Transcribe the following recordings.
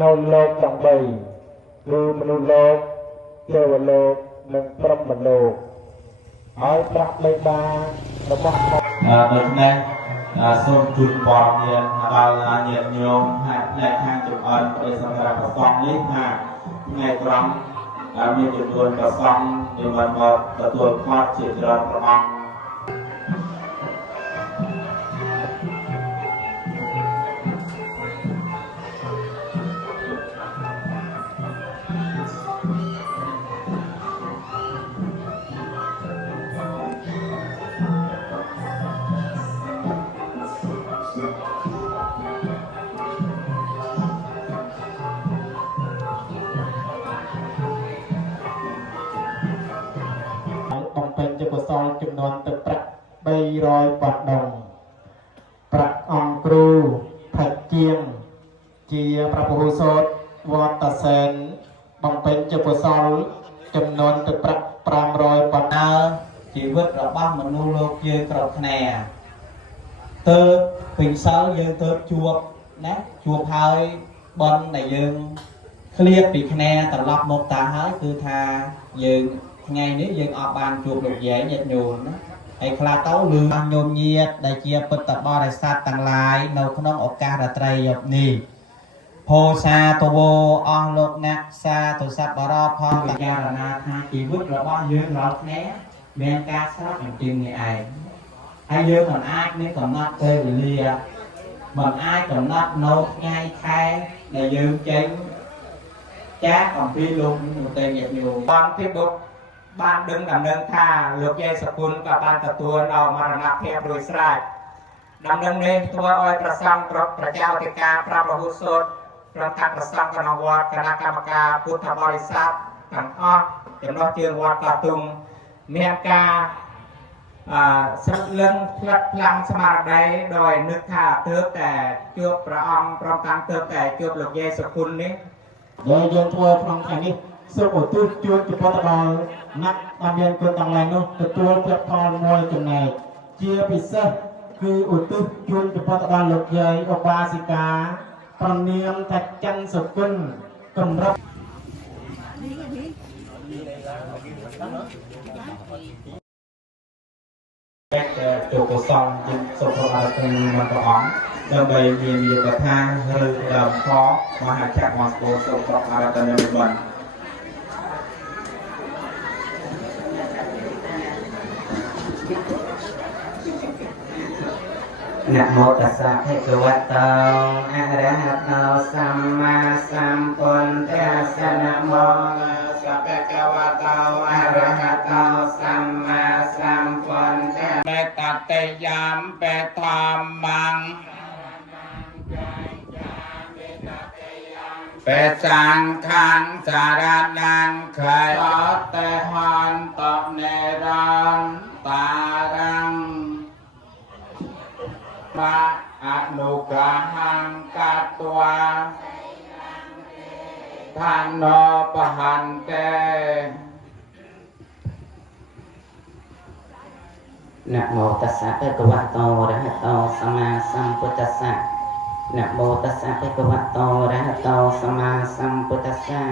នៅលោកទាំង3គឺមនុស្សលោកទេវលោកនិងព្រហ្មលោកហើយប្រាក់បេតារបស់ដូច្នេះសូមជូនព័ត៌មានដល់ញាតិញោមហើយផ្នែកខាងចម្អិនដោយសម្រាប់ប្រសងនេះថាថ្ងៃត្រង់មានចំនួនប្រសងនិមន្តមកទទួលខត់ជាច្រើនព្រះអង្គបំពេញជាកុសលចំនួនទឹកប្រាក់300 បាត់ដងប្រាក់អង្គគ្រូផាច់ជាងជាព្រះពុទ្ធសូត្រវត្តសែនបំពេញជាកុសលចំនួនទឹកប្រាក់500 បាត់ដើជីវិតរបស់មនុស្សលោកយើងគ្រប់គ្នាទើបពេញសិលយើងទើបជួបណាជួបហើយបនដែលយើងឃ្លាតពីគ្នាត្រឡប់មកតាហើយគឺថាយើងថ្ងៃនេះយើងអត់បានជួបលោកយាយញាតិញោមណាហើយខ្លះទៅលឺបានញោមញាតិដែលជាពុទ្ធបរិស័ទទាំងឡាយនៅក្នុងឱកាសរាត្រីយប់នេះផោសាទវអស់លោកអ្នកសាទសប្បុរសផងពិចារណាថាជីវិតរបស់យើងរាល់គ្នាមានការស្រាប់នឹងទីនេះឯងហើយយើងមិនអាចមានកំណត់ពេលវេលាមិនអាចកំណត់នៅថ្ងៃខែដែលយើងចេញចាស់អំពីលោកនោះទេញាតិញោមបានពីបុកបានដឹងដំណឹងថាលោកយាយសគុណក៏បានទទួលនៅមរណភាពរួចស្រេចដំណឹងនេះធ្វើឲ្យប្រសង់គ្រប់ប្រជាអធិការប្រាប់រហូតសូត្រប្រកាសប្រសង់គណៈវត្តគណៈកម្មការពុទ្ធបរិស័ទទាំងអស់ចំណុះជើងវត្តកទុំមានការស្រឹកលឹងផ្លាត់ផ្លាំងស្មារតីដោយនឹកថាទើបតែជួបព្រះអង្គព្រមទាំងទើបតែជួបលោកយាយសគុណនេះដោយយើងធ្វើក្នុងថ្ងៃនេះសូមឧទ្ទិសជូនជាពុទ្ធដល់អ្នកដែលមានគុណទាំងឡាយនោះទទួលព្រះផលមួយចំណែកជាពិសេសគឺឧទ្ទិសជូនជាពុទ្ធដល់លោកយាយឧបាសិកាប្រនាមថាច័ន្ទសុគន្ធកម្រិតចូលកុសលជាសុខភាពទាំងមកព្រះអង្គដើម្បីមានយុទ្ធថាឬដើមខមហាចក្រមកស្គរសុខភាពអរតនិមន្តนะโมตัสสะภะคะวะโตอะระหะโตสัมมาสัมพุทธัสสะนะโมตัสสะภะคะวะโตอะระหะโตสัมมาสัมพุทธัสสะเมตตาเตยามเปธรรมังเปสังขังสารนังไขเตหันตเนรังตารังมาอนุกาหังกัตวาทานโนปหันเตนะโมตัสสะภะคะวะโตอะระหะโตสัมมาสัมพุทธัสสะนะโมตัสสะภะคะวะโตอะระหะโตสัมมาสัมพุทธัสสะ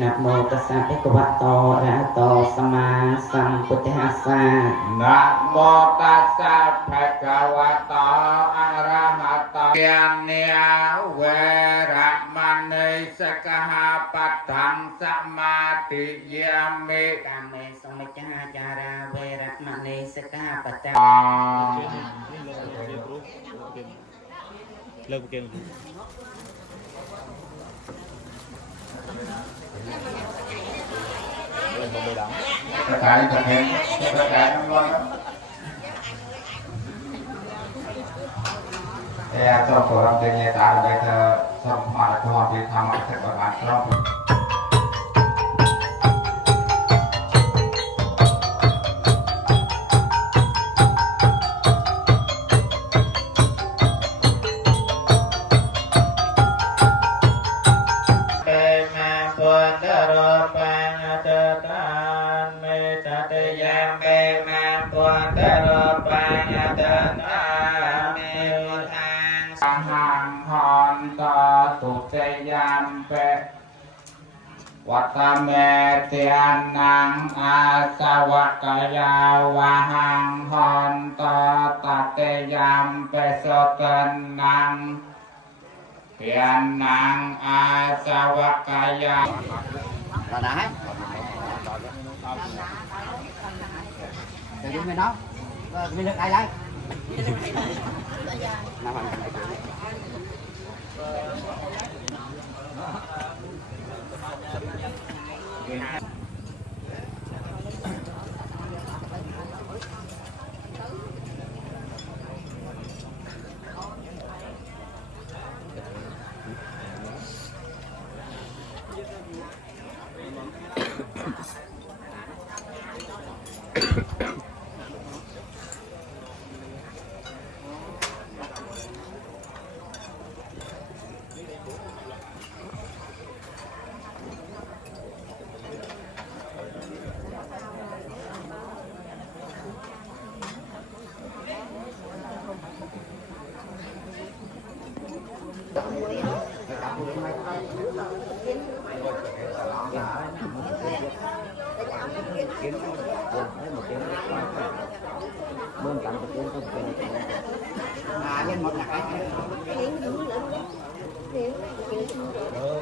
นะโมตัสสะภะคะวะโตอะระหะโตสัมมาสัมพุทธัสสะนะโมตัสสะภะคะวะโตอะระหะโตยังเนียเวระมณีสกหาปัฏฐังสมาธิยามิกาเมสมิจหาจาราเวระมณีสกหาปัฏฐังเลิกเกมtất cả những thực hiện tất cả những loan thì cho phổ làm tình nhẹ tại bây giờ xong mà không hoàn thiện tham sẽ có bạn trongหังหอนตตุเตย มเปวัตเมเตียนังอาสวะกยาวะหังหอนตตัเตยามเปโสกันนังเตียนังอาสวะกยาlà đá để chúng mình đó mình được ai đấy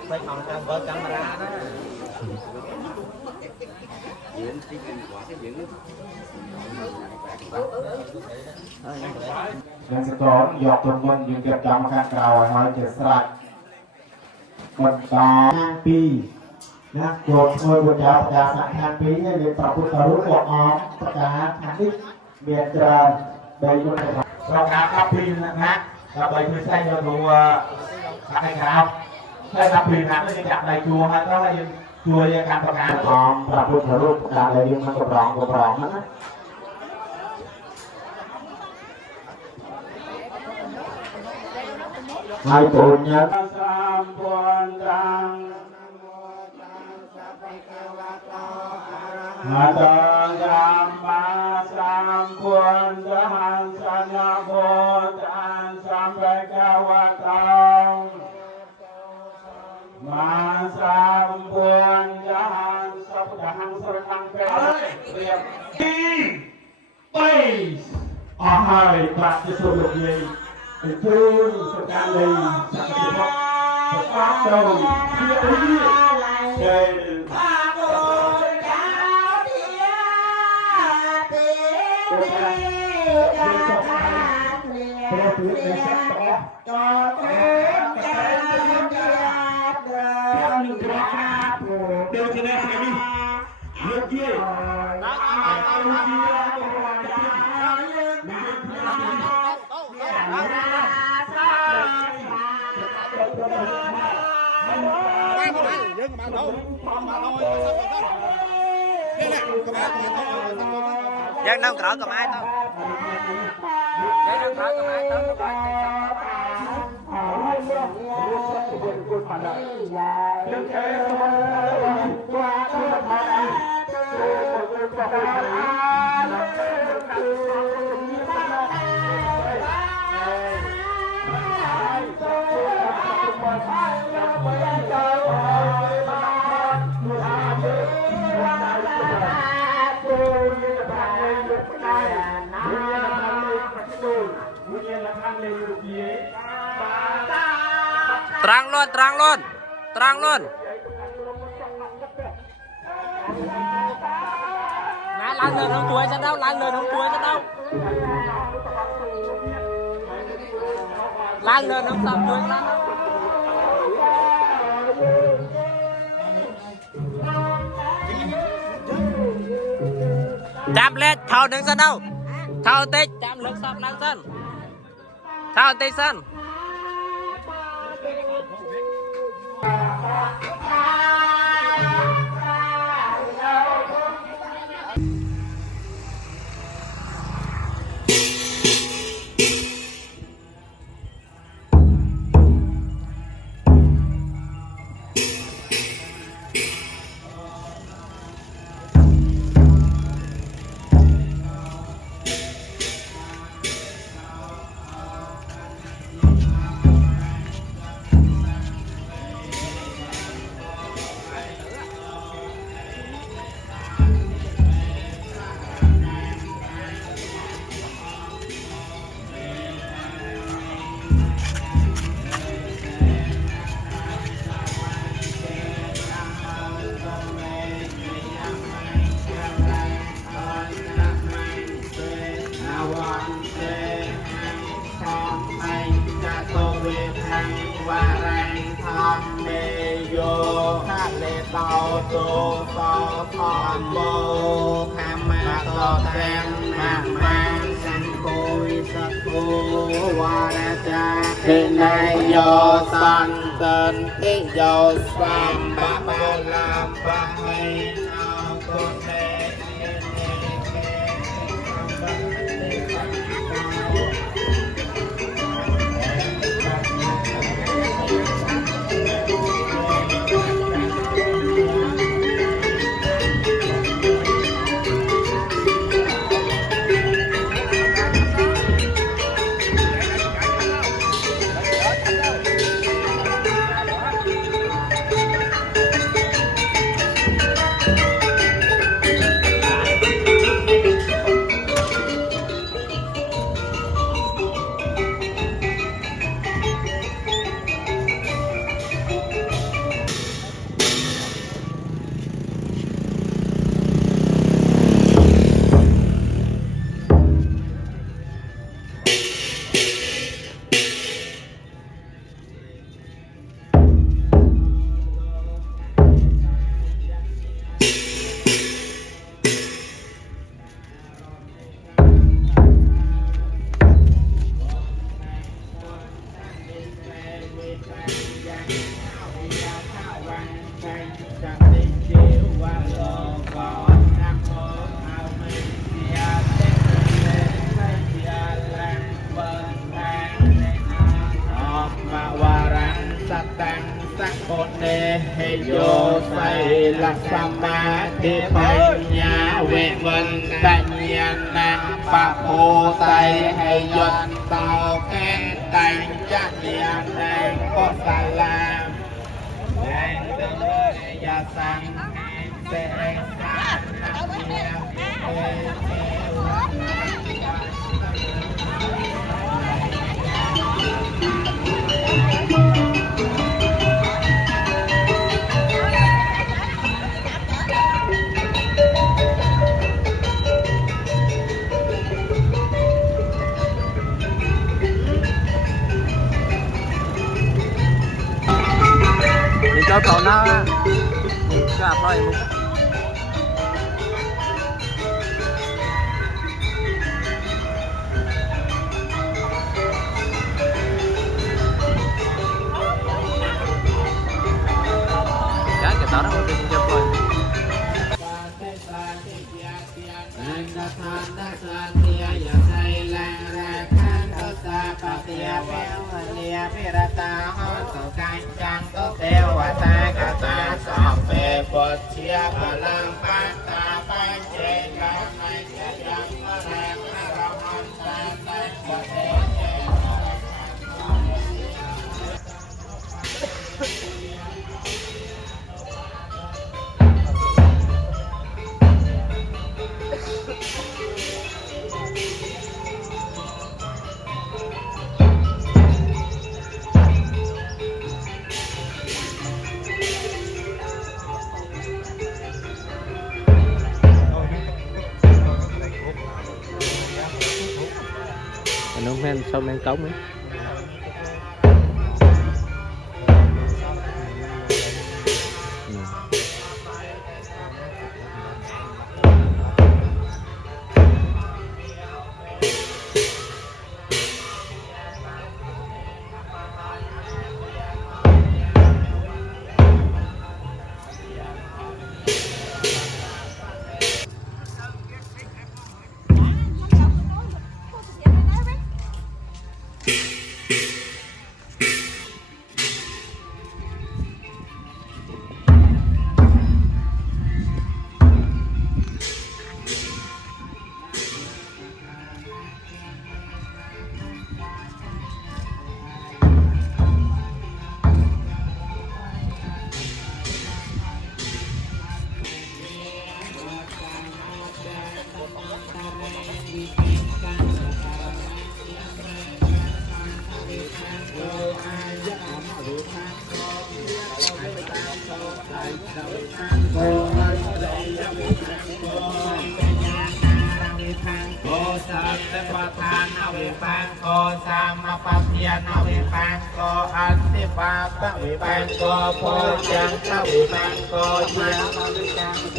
phải còn có camera đó. Nên sẽ có dọc tuần quân những việc trong khăn cầu hỏi chết sạch còn có hàng piนะโยมช่วยบุญญาประชาสังฆทานปีให้เรียนพระพุทธรูปหลวงอ้อมประกาศทางที่เบียดเจริญโดยยุทธศาสตร์เราการขับปีนะเราไปคือใช้ยาตัวใช่ครับใช้ขับปีนะไม่ใช่จับในจัวฮะต้องให้จัวยังการประกาศอ้อมพระพุทธรูปประกาศอะไรยังมันกระปรองนะให้ตุนยันสามพวนดังมาตังยัมมาสัมพุนจะหันสัญญาโพจันสัมเบกวะตังมาสัมพุนจะหันสัพจะหังสรังเปเรียบที่ไปอาหารปราศสุรุยีจูนสกัดเลยสักทีครับสกัดโดยเพื่อที่เดินGiang nâng cỡ cầm ai tao. Giang nâng cỡ cầm ai tao. Terang luôn, terang luôn, terang luôn. Nè, lan lên không chuối cho đâu, lan lên không chuối cho đâu. Lan lên không sập chuối cho đâu. Chạm lên, thao đứng sân đâu. Thao tích, chạm lực sập lên sân. Thao tích sân. เต่าโตเต่าทอนโบคำมาโตแตงมามังสังโกวิสโกวาราจาเทนายโยสันเตินติโยสวามบะบาลามบะให้เอาคนเนโยไสลักสมาธิปัญญาเววันตัญญานังปะโพไสให้ยนเต่าแก่นตัญจักยานแดงก็สลามแดงเตยยาสังเตงสานนักเมียเอเอวะcho cậu nó cho thôi cái tao nó không cho thôi Bột chia và làm bát ta bánh chế các này sẽ dám có đẹp mà rộng hơn ta bánh bột chế nó men sau men cống ấy สัตว์ประธานอวิปังโกสามปัปเพียนอวิปังโกอันติปาปะวิปังโกโพจังตวิปังโกยังอวิจังโพ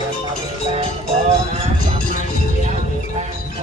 ยังอวิปังโกอาปัมมังเสียวิปังโก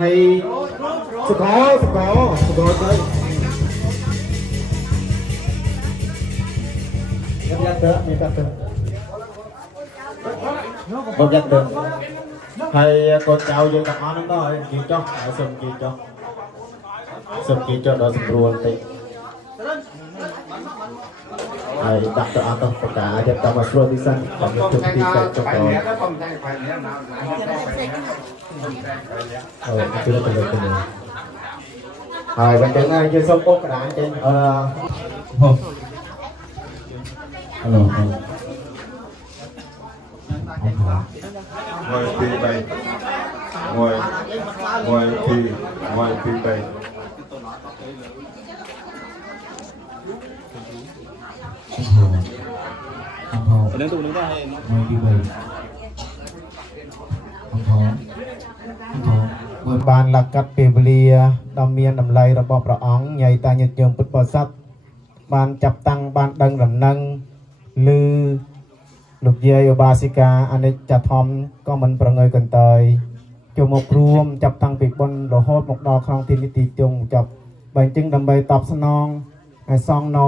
ให้สกอtớiยัดเตอะมีกัดเตอะบยัดเตอะให้con cháu dương đặt ăn đó kêu cho sầm kêu cho đó sầm ruộng tị hay đặt tự ăn tất cả để tao mà ruộng đi sân còn chụp đi cái trong đó chưa được cái này rồi bạn đứng ngay chưa xong có cái đạn trên hello ngoài thì bay đứng tụ đứng ra hay ngoài thì bayបានលកាត់ពេលវេលាដ៏មានតម្លៃរបស់ព្រះអង្គញ៉ៃតាញាតិញោមពុទ្ធបរិស័ទបានចាប់តាំងបានដឹងដំណឹងឬលោកយាយឧបាសិកាអនិច្ចធម្មក៏មិនប្រងើយកន្តើយចូលមករួមចាប់តាំងពីបុណ្យរហូតមកដល់ក្នុងទីនេះទីជុងចប់បើអញ្ចឹងដើម្បីតបស្នងឲ្យសងនៅ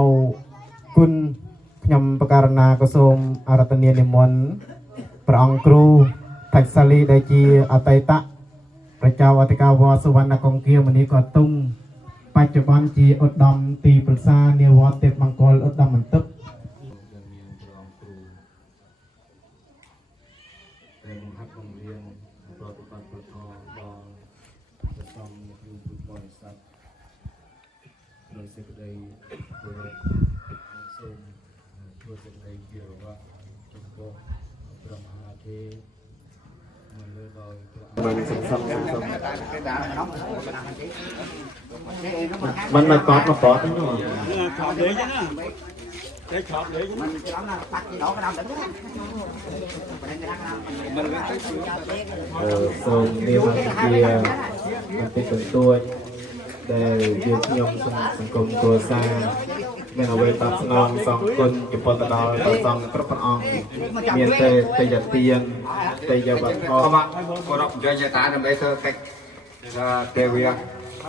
គុណខ្ញុំបករណាក៏សូមអារាធនានិមន្តព្រះអង្គគ្រូថៃសាលីដែលជាអតីតប្រជាអធិការវត្តសុវណ្ណកង្គាមនីក៏ទុំបច្ចុប្បន្នជាឧត្តមទីប្រឹក្សានាវត្តទេពមង្គលឧត្តមបន្ទិបมันมากอดมาปอดนั่นหน่อยชอบเลยนะได้ชอบเลยมันจะรับนะตักที่เราก็ทำได้សូមនាមជាបន្តិចបន្តួចដែលយើងខ្ញុំសង្គមគ្រួសារមានអ្វីតបស្នងសងគុណចំពោះទៅដល់ព្រះសង្ឃគ្រប់ព្រះអង្គមានទេយទានទេយវត្ថុ Không ạ, cô đọc cho gia táដើម្បីធ្វើកិច្ចទេវា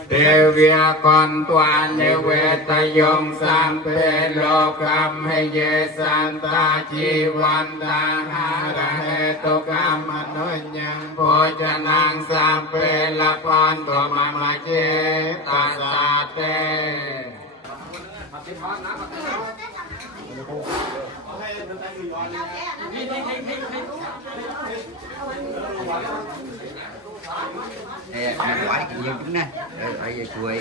เทวียกันตวานเนเวตยงสัมเพโลกัมให้เยสันตาชีวันตาหาระเหตุกรรมมนุญญังโภชนังสัมเพละพันตัวมามาเจตัสสะเต ăn quả thì nhiều chúng nè ở về chuối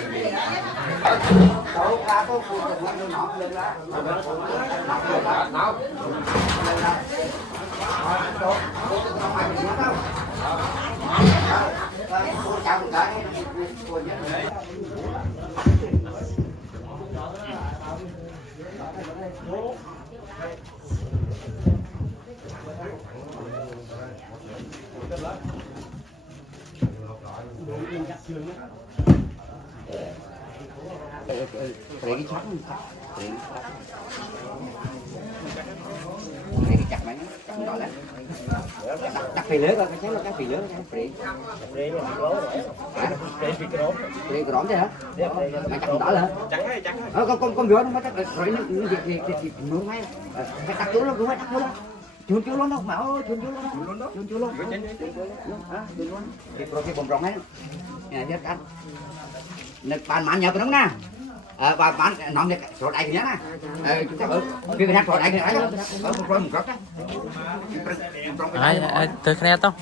cái chắp cái chặt mấy chặt đỏ lắm chặt phì lớn coi cái chém là cái phì lớn cái phì phì cái đốm thế hả mà chặt đỏ là con vượt nó chắc rồi nó thì nướng hay phải chặt chú luôn cũng phải chặt chú luôn chú luôn đâu bảo chú luôn thì rồi cái bông rồng ấy nè biết ăn nực bàn mặn nhờ cái đúng nè và bán nón này số đại nhá nè chúng ta ở phía bên số đại này ở một góc ai tới cái này tao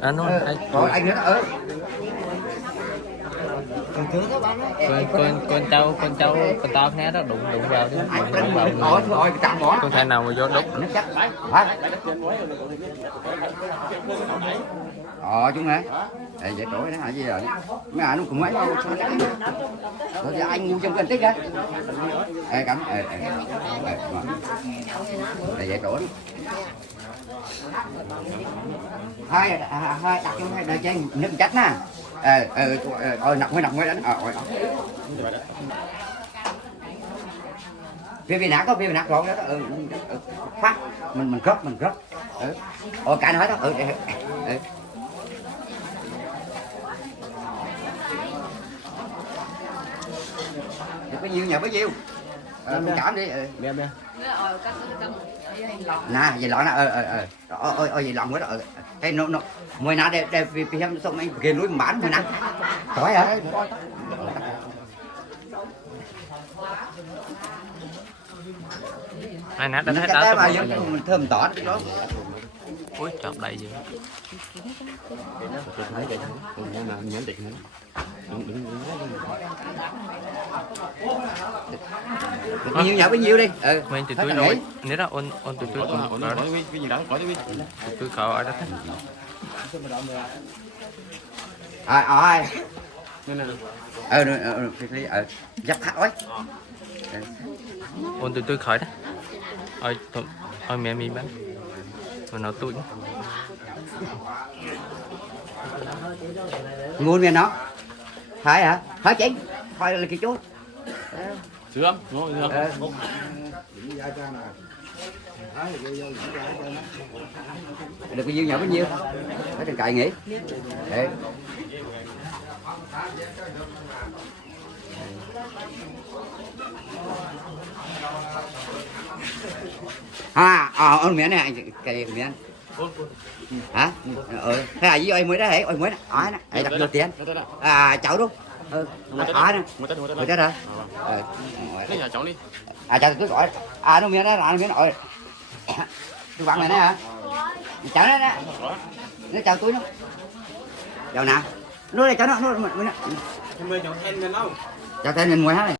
anh nó rồi anh nữa ở con tao nghe đó đụng vào đi thôi chạm mỏ con thể nào mà vô đúc nó chắc chúng này để dễ trỗi đó hả gì rồi mấy anh nó cũng mấy rồi thì anh mua trong kênh tích á cắm để dễ trỗi hai đặt trong hai đời trên nước chắc nè nọc mới đánh phía nãy có phía nãy rồi đó phát mình gấp cái nói đó bao nhiêu nhà bao nhiêu chạm đi nè vậy lọ nè vậy lòng quá đó cái nó mùi nãy để vì em xong anh kia núi bản mùi nãy tỏi hả ai nát đã thấy tao tao mình thơm tỏi đó ui chọt đầy gì bao nhiêu nhà bao nhiêu đi mình từ túi nổi nếu đó ôn từ túi còn cái gì đó có từ túi cậu ở đó dắt thắt ấy ôn từ túi khởi đó ôi mẹ mi bán mà nó túi nguồn về nó phải hả phải chị phải là cái chú sướng ngon được bao nhiêu nhỏ bao nhiêu phải thằng cài nghĩ để ông miếng này cái miếng hả thế à với ơi mới đó hãy ơi mới đó hãy đặt vô tiền cháu đúng nè người đó rồi cháu đi cháu cứ gọi nó miếng đó là miếng nội tôi bằng này nè hả cháu đó nè nó chào túi nó chào nào nó đây cháu nó chào tên mình ngoài hết này